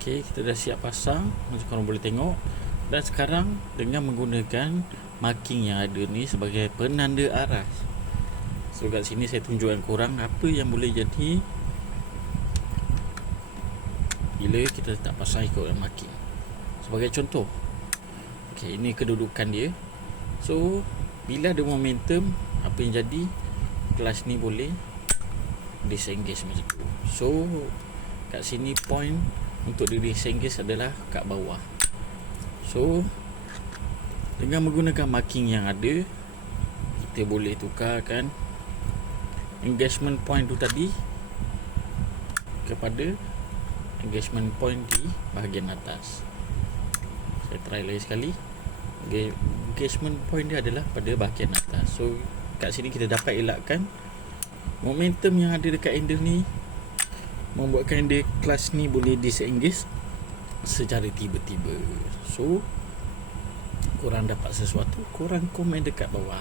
Okey, kita dah siap pasang macam korang boleh tengok. Dan sekarang dengan menggunakan marking yang ada ni sebagai penanda aras. So kat sini saya tunjukkan korang apa yang boleh jadi bila kita tak pasang ikut marking. Sebagai contoh, okey, ini kedudukan dia. So bila ada momentum, apa yang jadi, kelas ni boleh disengage macam tu. So kat sini point untuk dia disengage adalah kat bawah. So dengan menggunakan marking yang ada, kita boleh tukarkan engagement point tu tadi kepada engagement point di bahagian atas. Saya try lagi sekali. Engagement point dia adalah pada bahagian atas. So kat sini kita dapat elakkan momentum yang ada dekat handle ni, membuatkan handle kelas ni boleh disengage secara tiba-tiba. So korang dapat sesuatu, korang komen dekat bawah.